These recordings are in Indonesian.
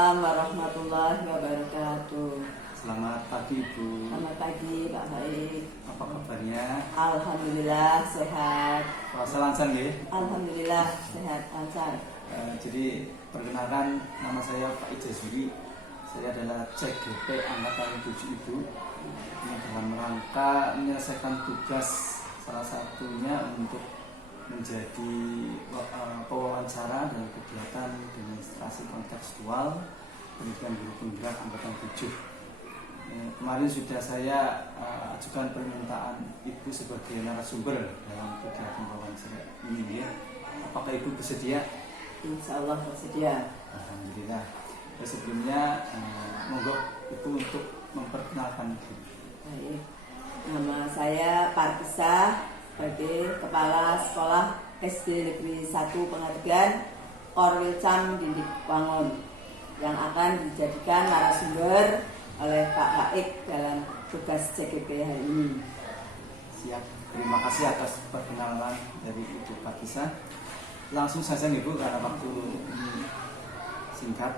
Waalaikumsalam warahmatullahi wabarakatuh. Selamat pagi Ibu. Selamat pagi Pak Baik. Apa kabarnya? Alhamdulillah sehat. Puasa lancar ya? Alhamdulillah sehat lancar. Jadi perkenalkan, nama saya Pak Ijazuri. Saya adalah CGP Angkatan 7 Ibu. Ini dalam rangka menyelesaikan tugas, salah satunya untuk menjadi pewawancara dan kegiatan demonstrasi kontekstual pendidikan guru penggerak Angkatan 7. Kemarin sudah saya ajukan permintaan Ibu sebagai narasumber dalam kegiatan wawancara ini ya. Apakah Ibu bersedia? Insya Allah bersedia. Alhamdulillah. Sebelumnya monggo Ibu untuk memperkenalkan diri. Baik. Nama saya Parkisa sebagai Kepala Sekolah SD Negeri 1 Pengadegan Korwilcam Dindik Wangun yang akan dijadikan narasumber oleh Pak Baik dalam tugas CGP hari ini. Siap. Terima kasih atas perkenalan dari Ibu Parkisa. Langsung saja nih Bu, karena waktu ini singkat.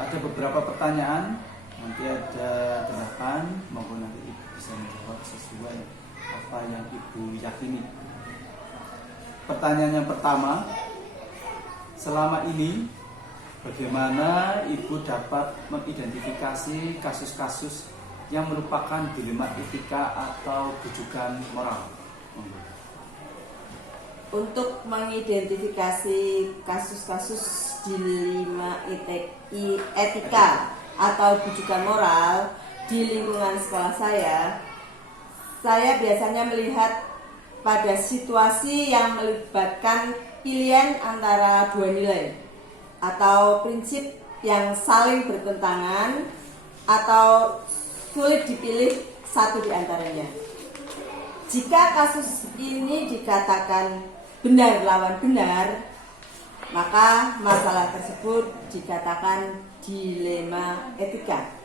Ada beberapa pertanyaan, nanti ada 8, maupun nanti Ibu bisa menjawab sesuai apa yang Ibu yakini. Pertanyaan yang pertama, selama ini bagaimana Ibu dapat mengidentifikasi kasus-kasus yang merupakan dilema etika atau rujukan moral? Untuk mengidentifikasi kasus-kasus dilema etika atau rujukan moral di lingkungan sekolah saya biasanya melihat pada situasi yang melibatkan pilihan antara dua nilai atau prinsip yang saling bertentangan atau sulit dipilih satu di antaranya. Jika kasus ini dikatakan benar lawan benar, maka masalah tersebut dikatakan dilema etika.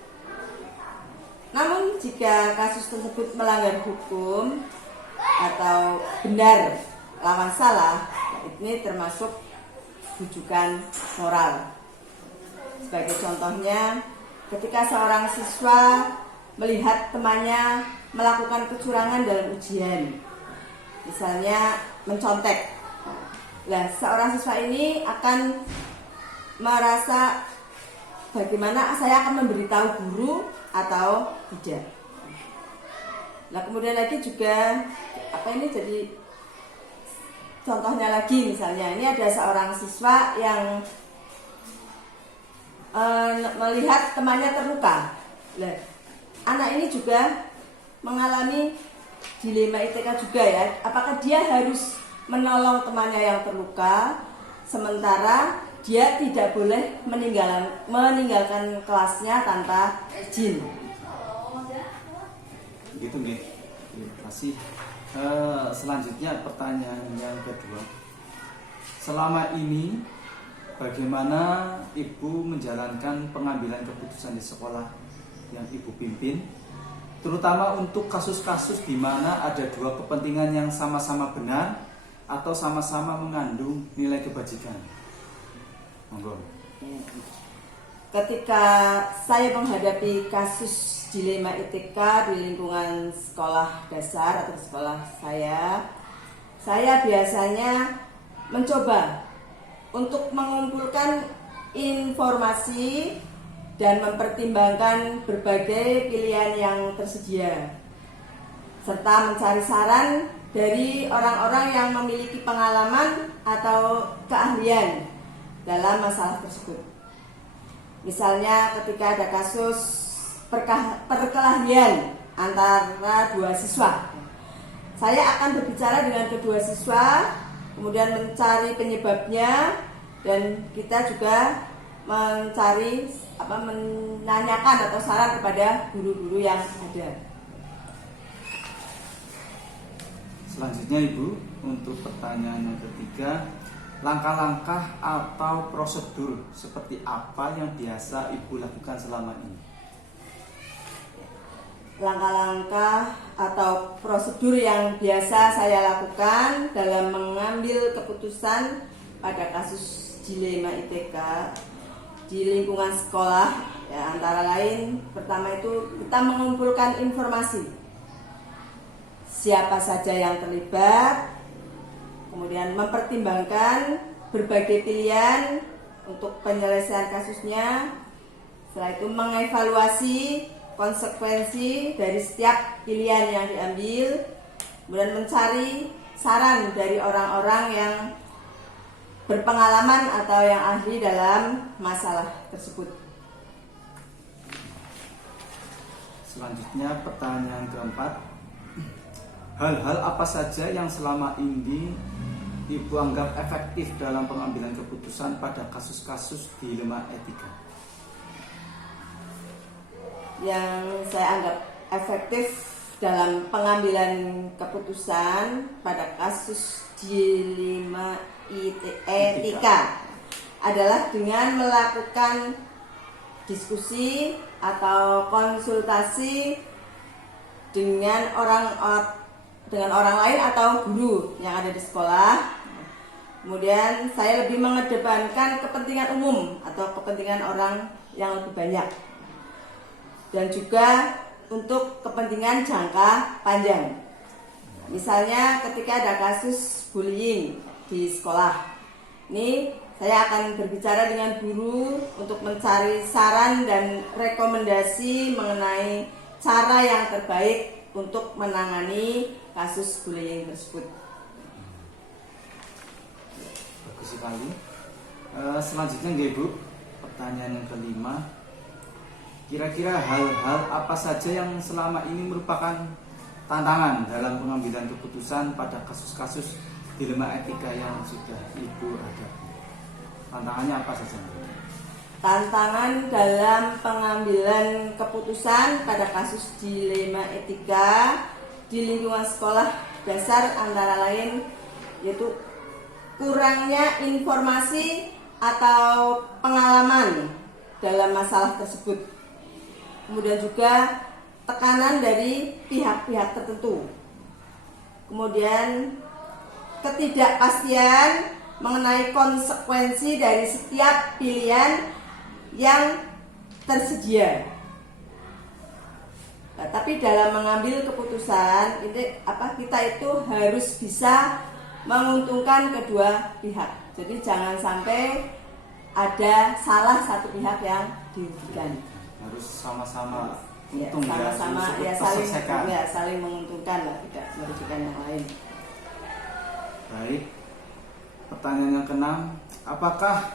Namun jika kasus tersebut melanggar hukum atau benar lawan salah, ini termasuk rujukan moral. Sebagai contohnya, ketika seorang siswa melihat temannya melakukan kecurangan dalam ujian, misalnya mencontek. Nah, seorang siswa ini akan merasa bagaimana saya akan memberitahu guru atau tidak. Nah, kemudian lagi juga jadi contohnya lagi, misalnya ini ada seorang siswa yang melihat temannya terluka. Nah, anak ini juga mengalami dilema etika juga ya. Apakah dia harus menolong temannya yang terluka sementara dia tidak boleh meninggalkan kelasnya tanpa izin? Begitu nih. Terima kasih. Selanjutnya pertanyaan yang kedua. Selama ini bagaimana Ibu menjalankan pengambilan keputusan di sekolah yang Ibu pimpin, terutama untuk kasus-kasus di mana ada dua kepentingan yang sama-sama benar atau sama-sama mengandung nilai kebajikan? Monggo. Ketika saya menghadapi kasus dilema etika di lingkungan sekolah dasar atau sekolah saya biasanya mencoba untuk mengumpulkan informasi dan mempertimbangkan berbagai pilihan yang tersedia, serta mencari saran dari orang-orang yang memiliki pengalaman atau keahlian dalam masalah tersebut. Misalnya ketika ada kasus perkelahian antara dua siswa, saya akan berbicara dengan kedua siswa, kemudian mencari penyebabnya, dan kita juga menanyakan atau saran kepada guru-guru yang ada. Selanjutnya Ibu, untuk pertanyaan yang ketiga, langkah-langkah atau prosedur seperti apa yang biasa Ibu lakukan selama ini? Langkah-langkah atau prosedur yang biasa saya lakukan dalam mengambil keputusan pada kasus dilema ITK. di lingkungan sekolah, ya, antara lain pertama itu kita mengumpulkan informasi siapa saja yang terlibat, kemudian mempertimbangkan berbagai pilihan untuk penyelesaian kasusnya. Setelah itu mengevaluasi konsekuensi dari setiap pilihan yang diambil, kemudian mencari saran dari orang-orang yang berpengalaman atau yang ahli dalam masalah tersebut. Selanjutnya pertanyaan keempat, hal-hal apa saja yang selama ini Ibu anggap efektif dalam pengambilan keputusan pada kasus-kasus dilema etika? Yang saya anggap efektif dalam pengambilan keputusan pada kasus dilema etika adalah dengan melakukan diskusi atau konsultasi dengan orang lain atau guru yang ada di sekolah. Kemudian saya lebih mengedepankan kepentingan umum atau kepentingan orang yang lebih banyak, dan juga untuk kepentingan jangka panjang. Misalnya ketika ada kasus bullying di sekolah, ini saya akan berbicara dengan guru untuk mencari saran dan rekomendasi mengenai cara yang terbaik untuk menangani kasus bullying tersebut. Bagus sekali. Selanjutnya Ibu, pertanyaan yang kelima, kira-kira hal-hal apa saja yang selama ini merupakan tantangan dalam pengambilan keputusan pada kasus-kasus dilema etika yang sudah Ibu hadapi? Tantangannya apa saja? Tantangan dalam pengambilan keputusan pada kasus dilema etika di lingkungan sekolah dasar antara lain yaitu kurangnya informasi atau pengalaman dalam masalah tersebut. Kemudian juga tekanan dari pihak-pihak tertentu. Kemudian ketidakpastian mengenai konsekuensi dari setiap pilihan yang tersedia. Nah, tapi dalam mengambil keputusan kita itu harus bisa menguntungkan kedua pihak. Jadi jangan sampai ada salah satu pihak yang dirugikan. Harus sama-sama Ya, untung, sama-sama ya, saling menguntungkan lah, tidak merugikan yang lain. Baik. Pertanyaan yang keenam, apakah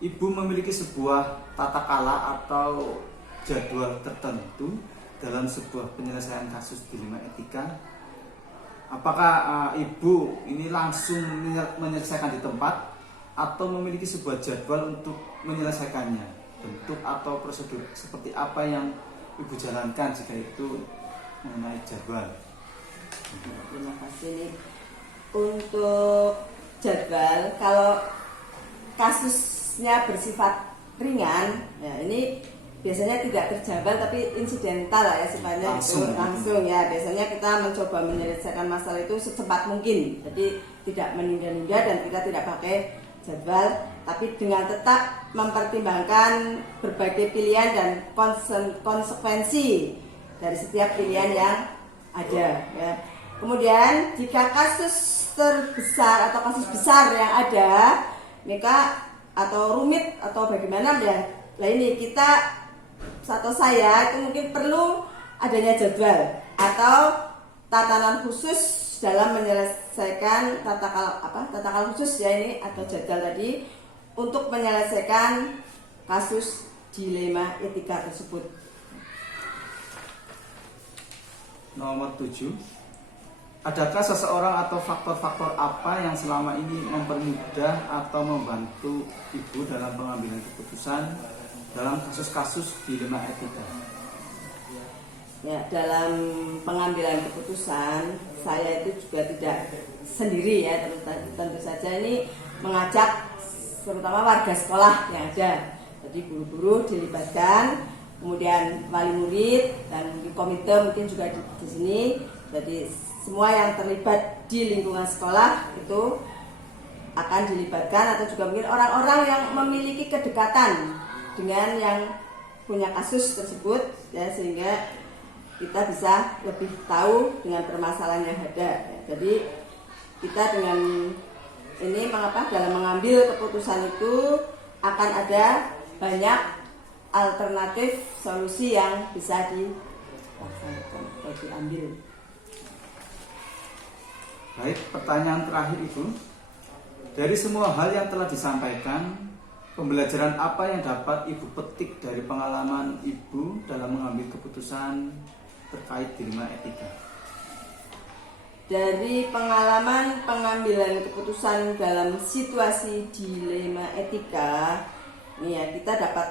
Ibu memiliki sebuah tata kala atau jadwal tertentu dalam sebuah penyelesaian kasus dilema etika? Apakah Ibu ini langsung menyelesaikan di tempat atau memiliki sebuah jadwal untuk menyelesaikannya? Bentuk atau prosedur seperti apa yang Ibu jalankan jika itu mengenai jadwal? Terima kasih. Untuk jadwal, kalau kasusnya bersifat ringan, ya ini biasanya tidak terjadwal tapi insidental lah ya sifatnya, langsung ya. Biasanya kita mencoba menyelesaikan masalah itu secepat mungkin, jadi tidak menunda-nunda dan kita tidak pakai jadwal, tapi dengan tetap mempertimbangkan berbagai pilihan dan konsekuensi dari setiap pilihan yang ada ya. Kemudian jika kasus terbesar atau kasus besar yang ada, maka atau rumit atau bagaimana ya, nah ini kita atau saya itu mungkin perlu adanya jadwal atau tatanan khusus dalam menyelesaikan tatakan khusus ya ini atau jadwal tadi untuk menyelesaikan kasus dilema etika tersebut. Nomor 7, adakah seseorang atau faktor-faktor apa yang selama ini mempermudah atau membantu Ibu dalam pengambilan keputusan dalam kasus-kasus dilema etika? Ya, dalam pengambilan keputusan saya itu juga tidak sendiri ya, tentu saja ini mengajak terutama warga sekolah yang ada. Jadi guru-guru dilibatkan, kemudian wali murid dan komite mungkin juga di sini. Jadi semua yang terlibat di lingkungan sekolah itu akan dilibatkan, atau juga mungkin orang-orang yang memiliki kedekatan dengan yang punya kasus tersebut ya, sehingga kita bisa lebih tahu dengan permasalahan yang ada ya. Jadi kita dengan ini mengapa dalam mengambil keputusan itu akan ada banyak alternatif solusi yang bisa dilaksanakan atau diambil. Baik, pertanyaan terakhir Ibu. Dari semua hal yang telah disampaikan, pembelajaran apa yang dapat Ibu petik dari pengalaman Ibu dalam mengambil keputusan terkait dilema etika? Dari pengalaman pengambilan keputusan dalam situasi dilema etika, ini ya, kita dapat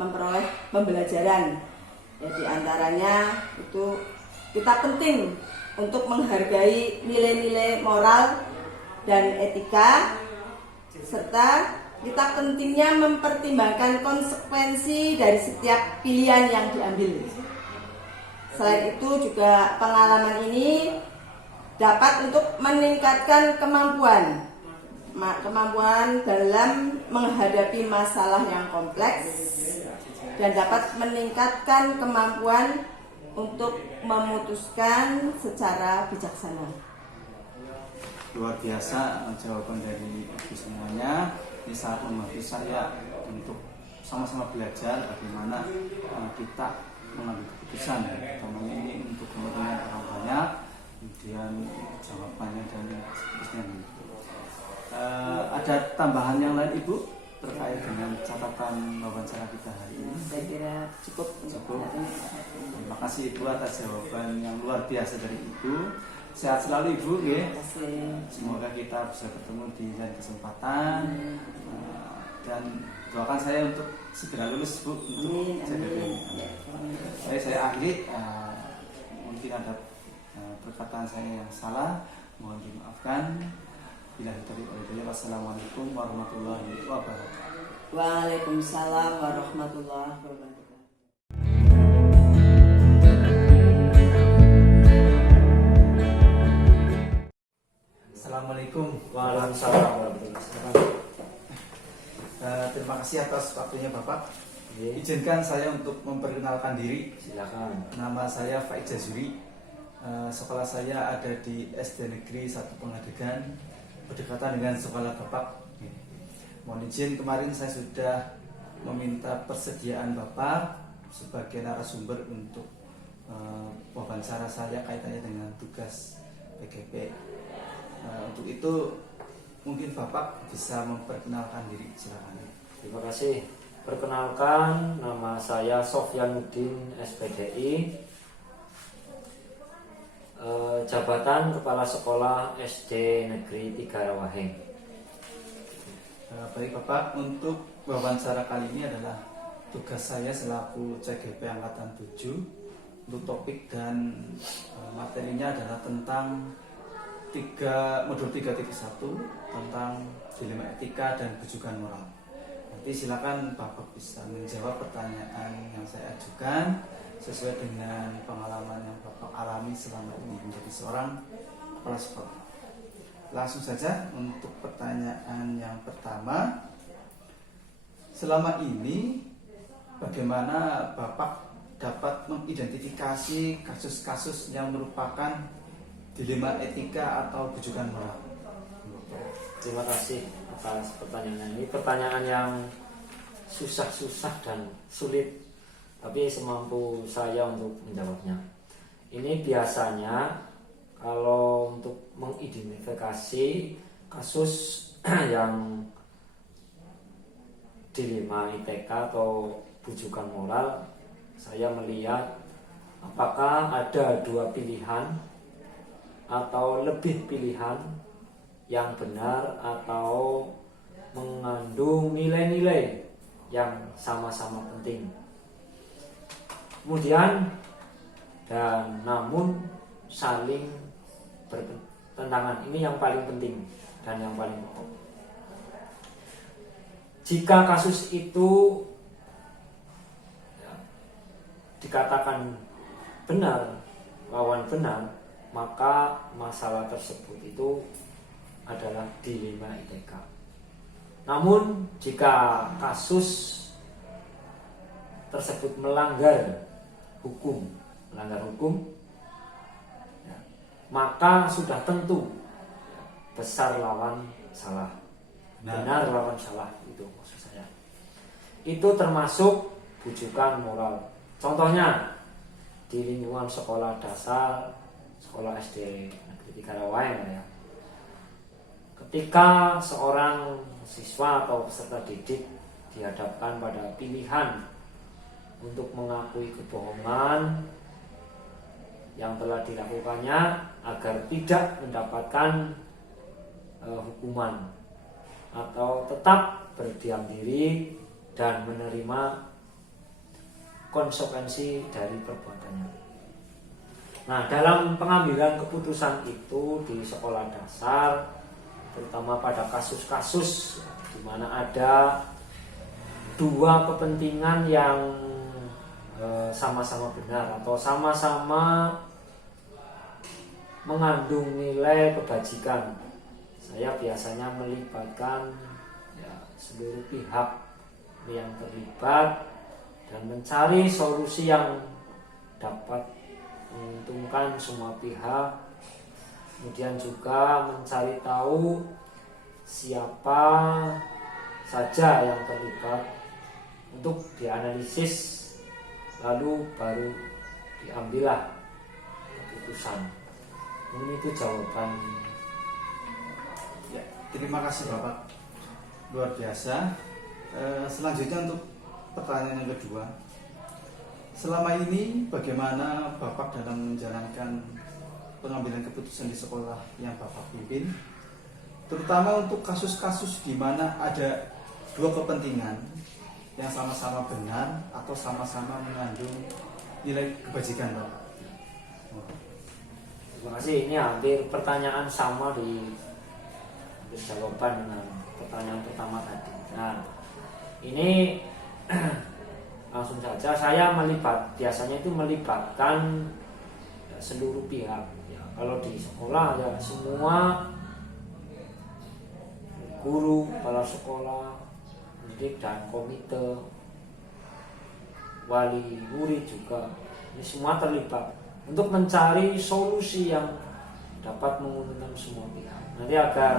memperoleh pembelajaran. Ya, di antaranya itu kita penting untuk menghargai nilai-nilai moral dan etika, serta kita pentingnya mempertimbangkan konsekuensi dari setiap pilihan yang diambil. Selain itu juga pengalaman ini dapat untuk meningkatkan kemampuan dalam menghadapi masalah yang kompleks dan dapat meningkatkan kemampuan untuk memutuskan secara bijaksana. Luar biasa jawaban dari Ibu semuanya. Ini sangat membantu saya untuk sama-sama belajar bagaimana kita mengambil keputusan, terutama ini untuk kepentingan orang banyak, kemudian jawabannya dan seterusnya. Ada tambahan yang lain Ibu terkait dengan catatan wawancara kita hari ini? Saya kira cukup. Terima kasih Ibu atas jawaban yang luar biasa dari Ibu. Sehat selalu Ibu ya. Semoga kita bisa bertemu di lain kesempatan. Dan doakan saya untuk segera lulus Bu untuk CDP. Saya akhiri, mungkin ada perkataan saya yang salah, mohon dimaafkan. Bila kita wassalamualaikum warahmatullahi wabarakatuh. Waalaikumsalam warahmatullahi wabarakatuh. Assalamualaikum. Waalaikumsalam warahmatullahi wabarakatuh. Terima kasih atas waktunya Bapak. Iya. Izinkan saya untuk memperkenalkan diri. Silakan. Nama saya Faik Jazuri. Sekolah saya ada di SD Negeri 1 Pengadegan, berdekatan dengan sekolah Bapak. Mohon izin, kemarin saya sudah meminta persediaan Bapak sebagai narasumber untuk wawancara saya kaitannya dengan tugas PGP. Untuk itu mungkin Bapak bisa memperkenalkan diri, silakan. Terima kasih. Perkenalkan, nama saya Sofyanuddin SPDI, jabatan Kepala Sekolah SD Negeri 3 Rawaheng. Baik Bapak, untuk wawancara kali ini adalah tugas saya selaku CGP Angkatan 7. Untuk topik dan materinya adalah tentang modul 3.1 tentang dilema etika dan bujukan moral. Nanti silakan Bapak bisa menjawab pertanyaan yang saya ajukan sesuai dengan pengalaman yang Bapak alami selama ini menjadi seorang kepala sekolah. Langsung saja untuk pertanyaan yang pertama. Selama ini bagaimana Bapak dapat mengidentifikasi kasus-kasus yang merupakan dilema etika atau bujukan moral? Terima kasih atas pertanyaan ini. Pertanyaan yang susah-susah dan sulit, tapi semampu saya untuk menjawabnya. Ini biasanya kalau untuk mengidentifikasi kasus yang dilema etika atau bujukan moral, saya melihat apakah ada dua pilihan atau lebih pilihan yang benar atau mengandung nilai-nilai yang sama-sama penting. Kemudian dan namun saling bertentangan. Ini yang paling penting dan yang paling pokok. Jika kasus itu dikatakan benar, lawan benar, maka masalah tersebut itu adalah dilema etika. Namun jika kasus tersebut melanggar hukum, ya, maka sudah tentu besar lawan salah, benar lawan salah, itu maksud saya. Itu termasuk bujukan moral. Contohnya di lingkungan sekolah dasar, sekolah SD Negeri 3 Rawaeng ya. Ketika seorang siswa atau peserta didik dihadapkan pada pilihan untuk mengakui kebohongan yang telah dilakukannya agar tidak mendapatkan hukuman atau tetap berdiam diri dan menerima konsekuensi dari perbuatannya. Nah, dalam pengambilan keputusan itu di sekolah dasar, terutama pada kasus-kasus di mana ada dua kepentingan yang sama-sama benar atau sama-sama mengandung nilai kebajikan, saya biasanya melibatkan ya, seluruh pihak yang terlibat dan mencari solusi yang dapat menguntungkan semua pihak. Kemudian juga mencari tahu siapa saja yang terlibat untuk dianalisis, lalu baru diambillah keputusan. Ini itu jawaban. Ya, terima kasih Bapak, luar biasa. Selanjutnya untuk pertanyaan yang kedua, selama ini bagaimana Bapak dalam menjalankan pengambilan keputusan di sekolah yang Bapak pimpin, terutama untuk kasus-kasus di mana ada dua kepentingan yang sama-sama benar atau sama-sama mengandung nilai kebajikan, Pak? Terima kasih. Ini hampir pertanyaan sama di jawaban dengan pertanyaan pertama tadi. Nah, ini langsung saja saya biasanya itu melibatkan ya, seluruh pihak. Ya, kalau di sekolah ya semua guru, kepala sekolah, pendidik dan komite, wali murid juga, ini semua terlibat untuk mencari solusi yang dapat menguntungkan semua pihak. Nanti agar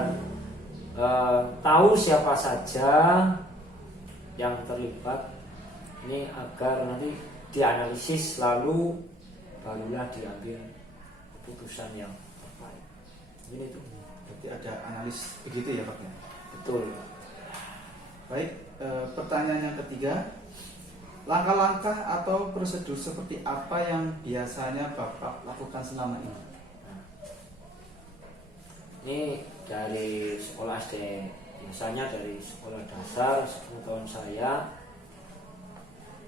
tahu siapa saja yang terlibat, ini agar nanti dianalisis lalu barulah diambil keputusan yang terbaik. Ini itu. Berarti ada analis begitu ya Pak? Betul. Baik, pertanyaan yang ketiga, langkah-langkah atau prosedur seperti apa yang biasanya Bapak lakukan selama ini? Ini dari sekolah SD, biasanya dari sekolah dasar sepengetahuan saya.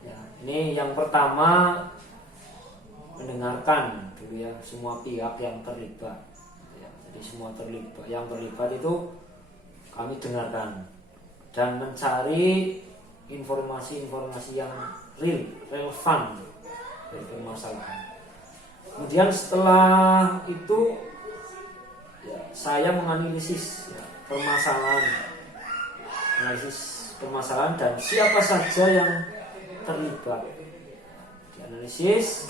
Ya, ini yang pertama mendengarkan dulu ya semua pihak yang terlibat. Ya, jadi semua yang terlibat itu kami dengarkan dan mencari informasi-informasi yang relevan dari permasalahan. Kemudian setelah itu ya, saya menganalisis ya, permasalahan dan siapa saja yang terlibat. Dianalisis,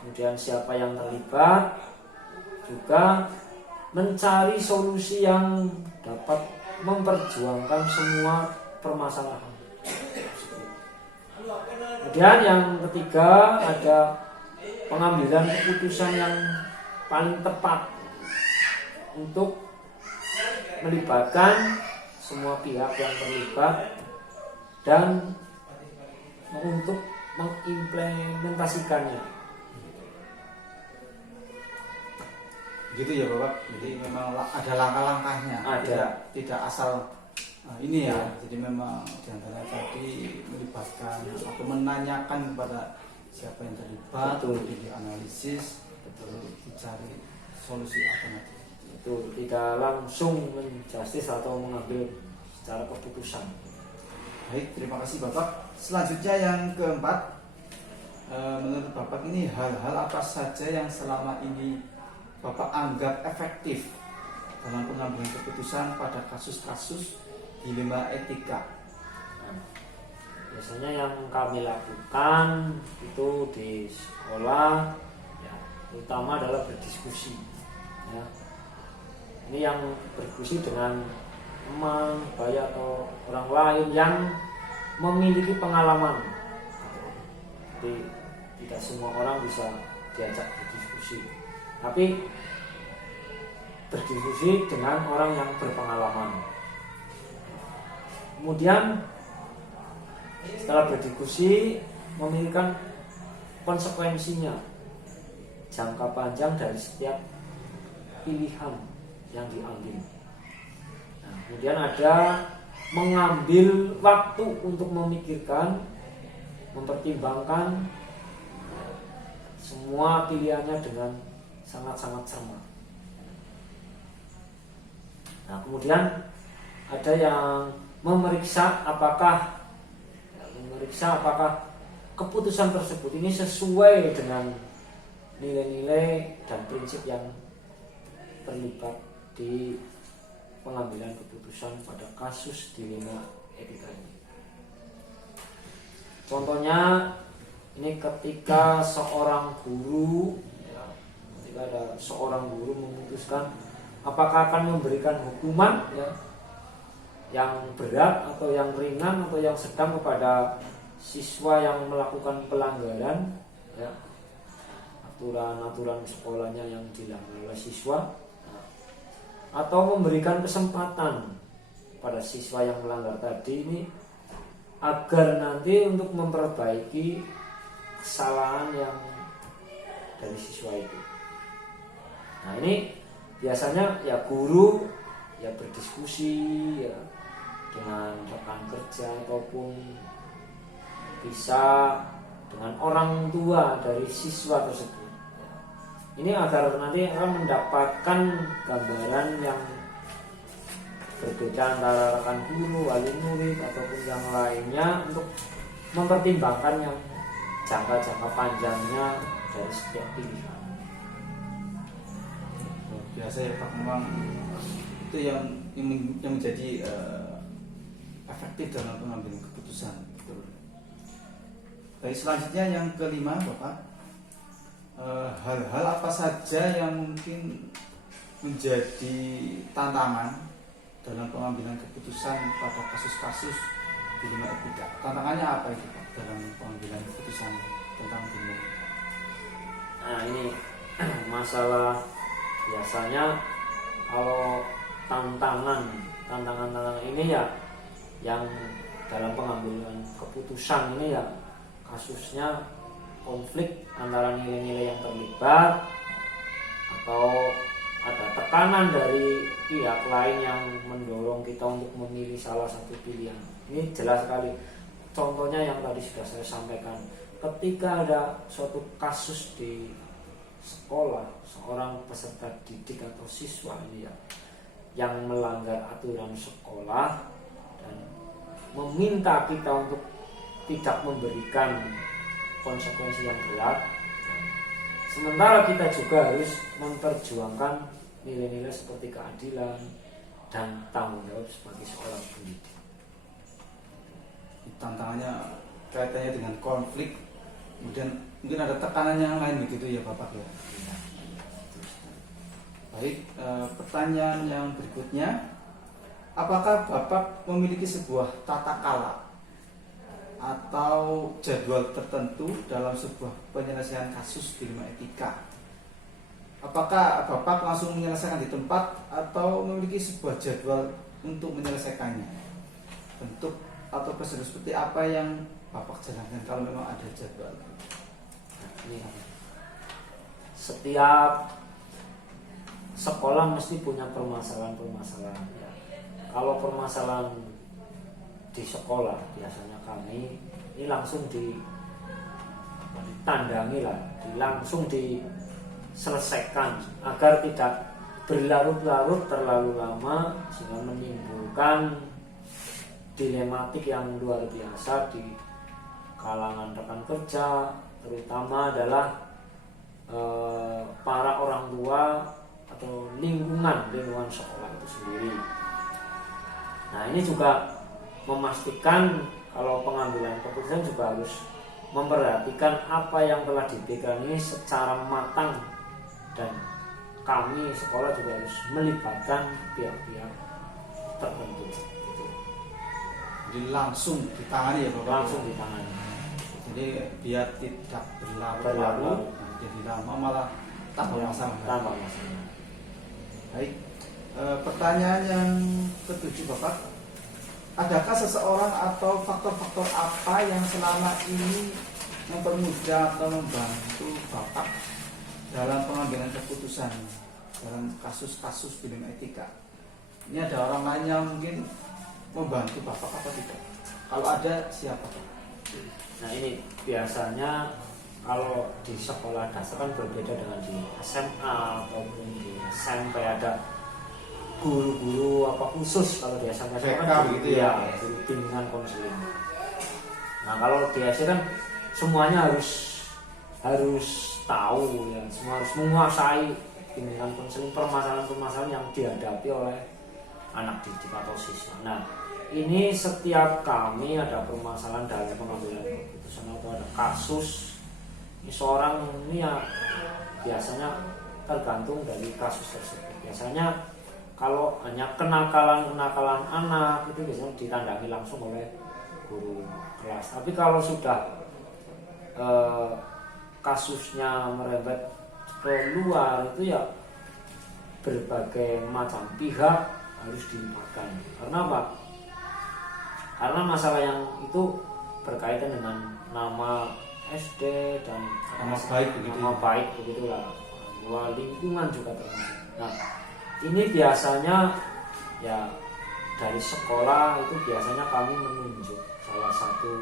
kemudian siapa yang terlibat, juga mencari solusi yang dapat memperjuangkan semua permasalahan. Kemudian yang ketiga ada pengambilan keputusan yang paling tepat untuk melibatkan semua pihak yang terlibat dan untuk mengimplementasikannya. Gitu ya Bapak. Jadi memang ada langkah-langkahnya. Tidak asal ini ya. Jadi memang diantara tadi melibatkan atau menanyakan kepada siapa yang terlibat, betul, dianalisis, betul, dicari solusi alternatif. Itu tidak langsung menjustis atau mengambil secara keputusan. Baik, terima kasih Bapak. Selanjutnya yang keempat, menurut Bapak ini hal-hal apa saja yang selama ini Bapak anggap efektif dalam pengambilan keputusan pada kasus-kasus dilema etika? biasanya yang kami lakukan itu di sekolah ya, terutama adalah berdiskusi ya. Ini yang berdiskusi dengan teman, bayi atau orang lain yang memiliki pengalaman. Jadi tidak semua orang bisa diajak berdiskusi, tapi berdiskusi dengan orang yang berpengalaman. Kemudian setelah berdiskusi memikirkan konsekuensinya, jangka panjang dari setiap pilihan yang diambil. Nah, kemudian ada mengambil waktu untuk memikirkan, mempertimbangkan semua pilihannya dengan sangat-sangat cermat. Nah, kemudian ada yang memeriksa apakah keputusan tersebut ini sesuai dengan nilai-nilai dan prinsip yang terlibat di pengambilan keputusan pada kasus dilema etika ini. Contohnya ini ketika seorang guru ketika ada seorang guru memutuskan apakah akan memberikan hukuman ya, yang berat atau yang ringan atau yang sedang kepada siswa yang melakukan pelanggaran ya, aturan-aturan sekolahnya yang dilanggar oleh siswa, atau memberikan kesempatan pada siswa yang melanggar tadi ini agar nanti untuk memperbaiki kesalahan yang dari siswa itu. Nah, ini biasanya ya guru ya berdiskusi ya dengan rekan kerja ataupun bisa dengan orang tua dari siswa tersebut. Ini agar nanti akan mendapatkan gambaran yang berbeda antara rekan guru, wali murid ataupun yang lainnya untuk mempertimbangkan yang jangka panjangnya dari setiap pilihan. Biasa ya Pak, memang itu yang menjadi efektif dalam pengambilan keputusan. Betul. Baik, selanjutnya yang kelima Bapak, hal-hal apa saja yang mungkin menjadi tantangan dalam pengambilan keputusan pada kasus-kasus dilema etika? Tantangannya apa itu Pak dalam pengambilan keputusan tentang dilema? Nah, ini masalah biasanya kalau tantangan ini ya yang dalam pengambilan keputusan ini ya kasusnya konflik antara nilai-nilai yang terlibat atau ada tekanan dari pihak lain yang mendorong kita untuk memilih salah satu pilihan. Ini jelas sekali. Contohnya yang tadi sudah saya sampaikan, ketika ada suatu kasus di sekolah, seorang peserta didik atau siswa ini ya yang melanggar aturan sekolah dan meminta kita untuk tidak memberikan konsekuensi yang berat, sementara kita juga harus memperjuangkan nilai-nilai seperti keadilan dan tanggung jawab sebagai seorang pendidik. Tantangannya kaitannya dengan konflik, kemudian mungkin ada tekanan yang lain begitu ya Bapak ya. Baik, pertanyaan yang berikutnya, apakah Bapak memiliki sebuah tata kala atau jadwal tertentu dalam sebuah penyelesaian kasus dilema etika? Apakah Bapak langsung menyelesaikan di tempat atau memiliki sebuah jadwal untuk menyelesaikannya? Bentuk atau prosedur seperti apa yang Bapak jalankan kalau memang ada jadwal? Ini setiap sekolah mesti punya permasalahan-permasalahan ya. Kalau permasalahan di sekolah biasanya kami ini langsung ditandangi lah, langsung diselesaikan agar tidak berlarut-larut terlalu lama sehingga menimbulkan dilematik yang luar biasa di kalangan rekan kerja, terutama adalah para orang tua atau lingkungan sekolah itu sendiri. Nah, ini juga memastikan kalau pengambilan keputusan juga harus memperhatikan apa yang telah dipikirkan ini secara matang, dan kami sekolah juga harus melibatkan pihak-pihak tertentu gitu. Jadi langsung ditangani ya Bapak? Langsung ditangani. Jadi biar tidak berlarut-larut, Berlarut. jadi lama malah tambah masalah. Tambah masalah. Baik, pertanyaan yang ketujuh Bapak, adakah seseorang atau faktor-faktor apa yang selama ini mempermudah atau membantu Bapak dalam pengambilan keputusan dalam kasus-kasus bimbingan etika? Ini ada orang lain yang mungkin membantu Bapak apa tidak? Kalau ada, siapa Pak? Nah ini biasanya kalau di sekolah dasar kan berbeda dengan di SMA ataupun di SMP, ada guru-guru apa khusus. Kalau di SMA kan gitu ya, guru bimbingan konseling. Nah kalau di SD kan semuanya harus tahu ya, semua harus menguasai bimbingan konseling permasalahan-permasalahan yang dihadapi oleh anak didik atau siswa. Nah ini setiap kami ada permasalahan dalam pengambilan keputusan atau ada kasus, ini seorang ini ya biasanya tergantung dari kasus tersebut. Biasanya kalau hanya kenakalan anak itu biasanya ditandangi langsung oleh guru kelas. Tapi kalau sudah kasusnya merembet keluar itu ya berbagai macam pihak harus dilibatkan. Karena apa? Karena masalah yang itu berkaitan dengan nama SD dan nama baik begitulah, lingkungan juga termasuk. Nah ini biasanya ya dari sekolah itu biasanya kami menunjuk salah satu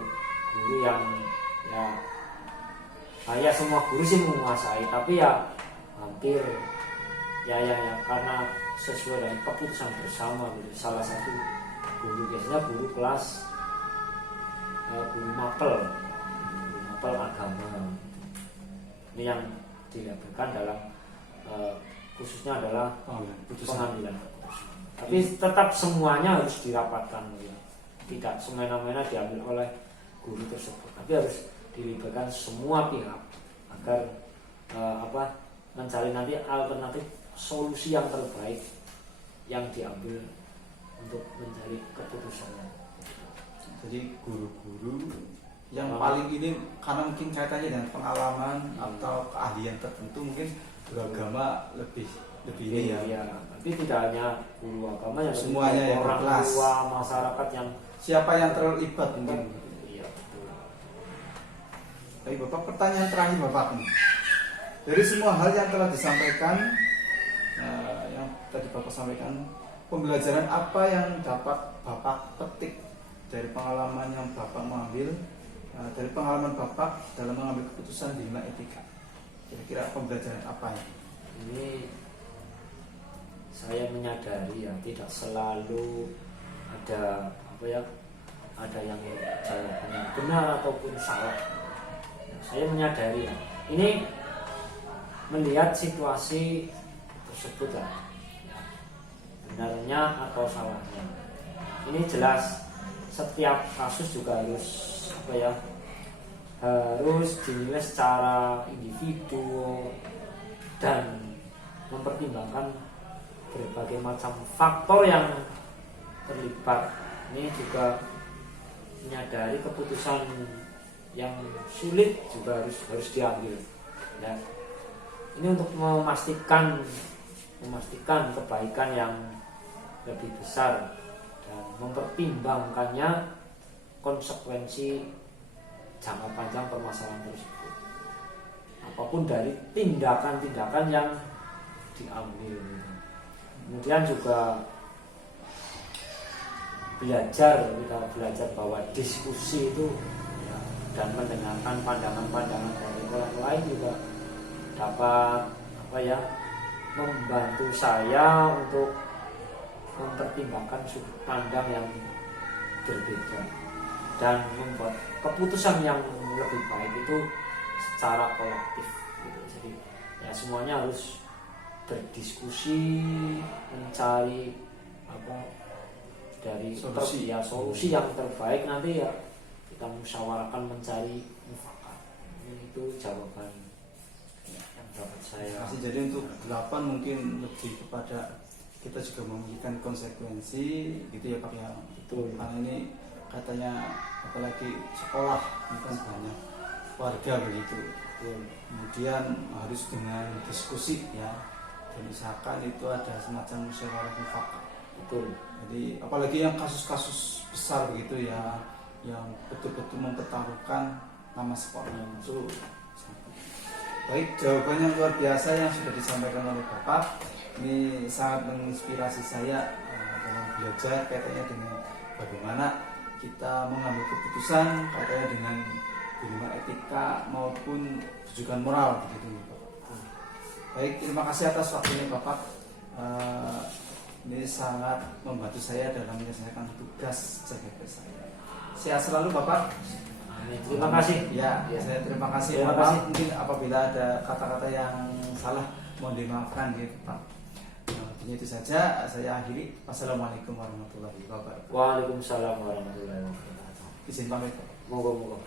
guru yang ya semua guru sih menguasai, tapi ya hampir ya karena sesuai dengan keputusan bersama gitu. Salah satu guru biasanya guru kelas guru mapel agama, ini yang dilabelkan dalam khususnya adalah pengambilan keputusan. Tapi tetap semuanya harus dirapatkan ya. Tidak semena-mena diambil oleh guru tersebut, tapi harus dilibatkan semua pihak agar mencari nanti alternatif solusi yang terbaik yang diambil untuk mencari keputusannya. Jadi guru-guru yang paling ini karena mungkin kaitannya dengan pengalaman atau keahlian tertentu, mungkin guru agama lebih ini ya. Tapi tidak hanya guru agama, yang semuanya yang orang berkelas, tua masyarakat yang siapa yang terlibat mungkin. Iya betul. Baik Bapak, pertanyaan terakhir Bapak nih. Dari semua hal yang telah disampaikan, yang tadi Bapak sampaikan, pembelajaran apa yang dapat Bapak petik dari pengalaman yang Bapak mengambil, dari pengalaman Bapak dalam mengambil keputusan di nilai etika? Kira-kira pembelajaran apa ya? Ini saya menyadari ya tidak selalu ada ada yang jawabannya benar ataupun salah. Saya menyadari ya, ini melihat situasi tersebut ya, benarnya atau salahnya. Ini jelas setiap kasus juga harus harus dinilai secara individu dan mempertimbangkan berbagai macam faktor yang terlibat. Ini juga menyadari keputusan yang sulit juga harus diambil ya. Ini untuk memastikan kebaikan yang lebih besar dan mempertimbangkannya konsekuensi jangka panjang permasalahan tersebut, apapun dari tindakan-tindakan yang diambil. Kemudian juga kita belajar bahwa diskusi itu ya, dan mendengarkan pandangan-pandangan dari orang lain juga dapat membantu saya untuk mempertimbangkan sudut pandang yang berbeda dan membuat keputusan yang lebih baik itu secara kolektif gitu. Jadi ya semuanya harus berdiskusi, mencari dari solusi yang terbaik nanti ya kita musyawarahkan mencari mufakat. Itu jawaban yang dapat saya. Jadi untuk 8 mungkin lebih kepada kita juga memikirkan konsekuensi gitu ya Pak ya. Betul. Karena ini katanya apalagi sekolah ini kan banyak warga begitu. Kemudian harus dengan diskusi ya. Dan misalkan itu ada semacam musyawarah mufakat. Betul. Jadi apalagi yang kasus-kasus besar begitu ya, yang betul-betul mempertaruhkan nama sekolah itu. Baik, jawabannya luar biasa yang sudah disampaikan oleh Bapak. Ini sangat menginspirasi saya dalam belajar kaitannya dengan bagaimana kita mengambil keputusan kaitannya dengan dilema etika maupun rujukan moral begitu Bapak. Baik, terima kasih atas waktunya Bapak. Ini sangat membantu saya dalam menyelesaikan tugas CGP saya. Sehat selalu Bapak. Terima kasih. Ya, Ya. saya terima kasih. Terima Mohon kasih. maaf mungkin apabila ada kata-kata yang salah mohon dimaafkan gitu Pak. Nah, itu saja saya akhiri. Wassalamualaikum warahmatullahi wabarakatuh. Waalaikumsalam warahmatullahi wabarakatuh. Izin pamit Pak. Moga-moga.